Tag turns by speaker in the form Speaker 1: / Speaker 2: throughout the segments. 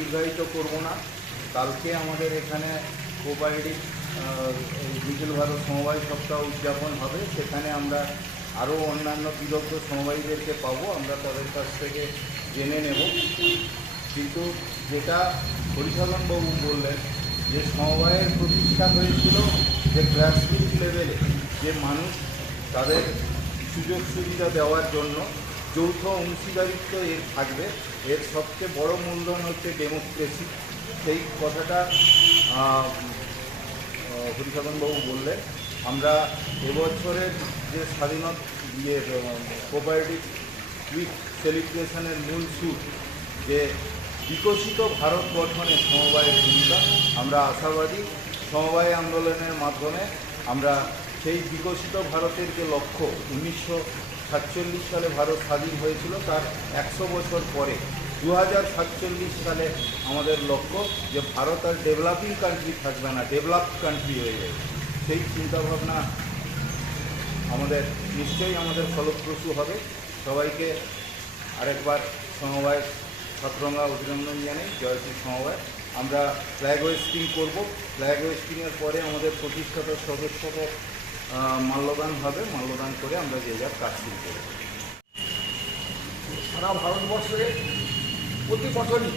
Speaker 1: দীর্ঘায়িত করব না। কালকে আমাদের এখানে কোপারেটিভ বিকেল ভারত সমবায় সপ্তাহ উদযাপন হবে। সেখানে আমরা আরও অন্যান্য বিদগ্ধ সমবায়ীদেরকে পাবো। আমরা তাদের কাছ থেকে জেনে নেব। কিন্তু যেটা হরিসাধনবাবু বললেন, যে সমবায়ের প্রতিষ্ঠা হয়েছিল যে গ্রাসরুট লেভেলে যে মানুষ তাদের সুযোগ সুবিধা দেওয়ার জন্য যৌথ অংশীদারিত্ব এর থাকবে। এর সবচেয়ে বড় মূলধন হচ্ছে ডেমোক্রেসি সেই কথাটা হরিসাধনবাবু বললেন। আমরা এবছরের যে স্বাধীনতা ইয়ে কোপারেটিভ উইক সেলিব্রেশনের মূল সুর, যে বিকশিত ভারত গঠনে সমবায়ের ভূমিকা, আমরা আশাবাদী সমবায় আন্দোলনের মাধ্যমে আমরা সেই বিকশিত ভারতের যে লক্ষ্য, উনিশশো সাতচল্লিশ সালে ভারত স্বাধীন হয়েছিল, তার একশো বছর পরে। দু হাজার সাতচল্লিশ সালে আমাদের লক্ষ্য যে ভারত আর ডেভেলপিং কান্ট্রি থাকবে না ডেভেলপ কান্ট্রি হয়ে যাবে। সেই চিন্তাভাবনা আমাদের, নিশ্চয়ই আমাদের ফলপ্রসূ হবে। সবাইকে আরেকবার সমবায় ছাত্রঙ্গা অভিনন্দন জানাই। জয়শ্রী সমবায়। আমরা ফ্ল্যাগ হোয়েস্টিং করব। ফ্ল্যাগ হোয়েস্টিংয়ের পরে আমাদের প্রতিষ্ঠাতা সদস্যদের মাল্যদান হবে, মাল্যদান করে আমরা যে যার কাজ শুরু করব।
Speaker 2: সারা ভারতবর্ষে প্রতি বছরই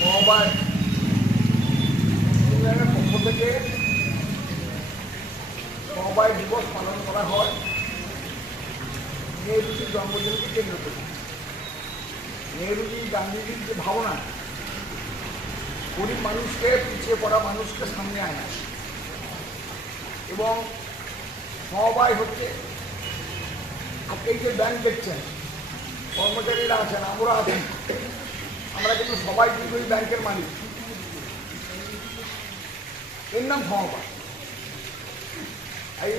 Speaker 2: মহাবায় পক্ষ থেকে মহাবায় দিবস পালন করা হয়। নেহরুজির জন্মদিনকে কেন্দ্র করে নেহরুজি গান্ধীজির যে ভাবনা, গরিব মানুষকে পিছিয়ে পড়া মানুষকে সামনে আনা। এবং সমবায় হচ্ছে আপনি যে ব্যাংক দেখছেন, কর্মচারীরা আছেন, আমরা আছেন আমরা কিন্তু সবাই কিন্তু ব্যাংকের মালিক। এর নাম সমবায় এই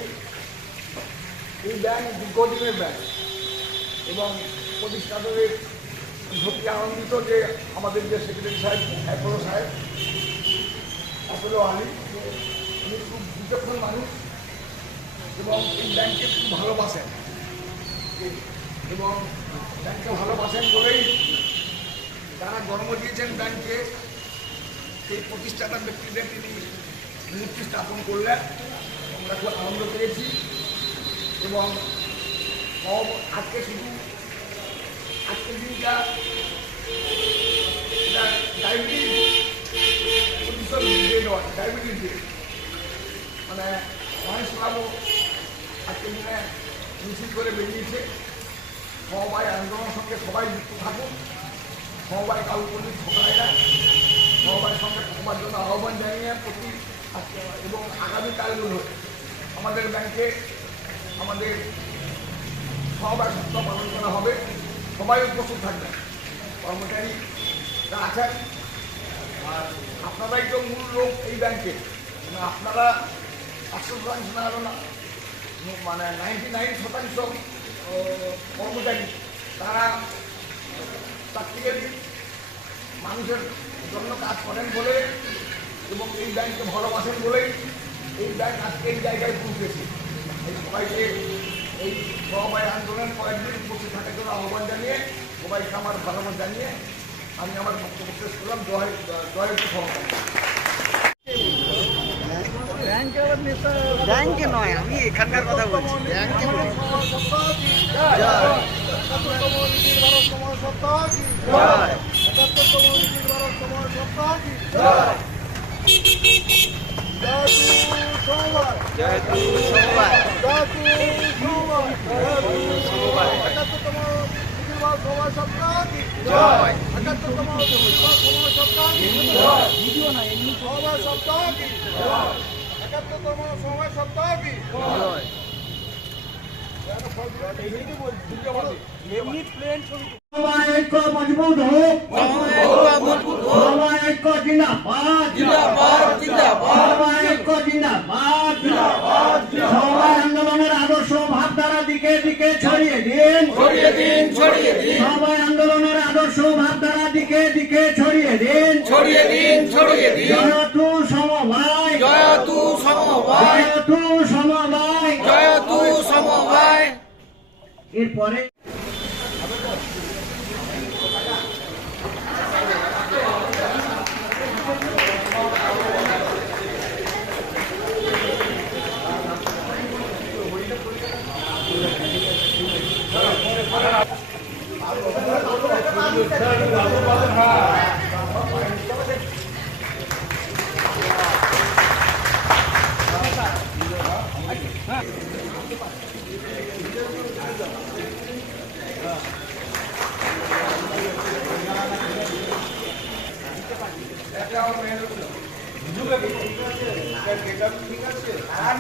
Speaker 2: এই ব্যাংক দীর্ঘদিনের ব্যাংক এবং প্রতিষ্ঠাতাদের সত্যি আনন্দিত যে আমাদের যে সেক্রেটারি সাহেব অ্যাপোলো সাহেব অ্যাপোলো আলী, উনি খুব বিচক্ষণ মানুষ এবং এই ব্যাংকে খুব ভালোবাসেন, এবং ব্যাংকে ভালোবাসেন বলেই তারা জন্ম দিয়েছেন ব্যাংকে, সেই প্রতিষ্ঠাতা ব্যক্তিদের তিনি মূর্তি স্থাপন করলেন। আমরা খুব আনন্দ পেয়েছি এবং সব আজকে শুধু আজকের দিনটা ডায়াবেটিস ডায়াবেটিস ডে মানে মহেশ বাবু আজকের দিনে মিছিল করে বেরিয়েছে। সমবায় আন্দোলনের সঙ্গে সবাই যুক্ত থাকুন। সমবায় কালপল্লির ঠকায় সমবায়ের সঙ্গে থাকবার জন্য আহ্বান জানিয়ে প্রতি এবং আগামী কালগুলো আমাদের ব্যাংকে আমাদের সমবায় সপ্তাহ পালন করা হবে। সবাই উপস্থিত থাকবেন। কর্মচারীরা আছেন আর আপনারাই তো মূল লোক এই ব্যাংকে। আপনারা একশো শতাংশ না আরও না। মানে নাইনটি নাইন শতাংশ কর্মচারী। তারা প্র্যাকটিক্যালি মানুষের জন্য কাজ করেন বলে এবং এই ব্যাংককে ভালোবাসেন বলেই এই ব্যাংক আজকে এই জায়গায় পৌঁছেছে। এই সবাইকে এই সমবায় আন্দোলন কয়েকদিন উপস্থিত থাকার জন্য আহ্বান জানিয়ে, সবাইকে আমার ভালোবাসা জানিয়ে আমি আমার বক্তব্য শেষ করলাম। জয় জয় সহকারী
Speaker 3: ব্যাংকে নয় আমি এখানকার কথা বলছি। ব্যাংকে জয় জয় তু সমবায় জয়। জয়
Speaker 4: সবাই ঐক্য মজবুত হোক। ঐক্য জিন্দাবাদ। জিন্দাবাদ সবাই আন্দোলনের আদর্শ ভাবধারা দিকে দিকে ছড়িয়ে দিন।
Speaker 5: ছড়িয়ে দিন ছড়িয়ে দিন।
Speaker 4: সবাই আন্দোলনের আদর্শ ভাবধারা দিকে দিকে ছড়িয়ে দিন।
Speaker 5: ছড়িয়ে দিন ছড়িয়ে দিন।
Speaker 4: জয়তু সমবায়
Speaker 5: জয়তু সমবায়
Speaker 4: জয়তু সমবায় এরপরে Thank.
Speaker 2: ঠিক আছে? আর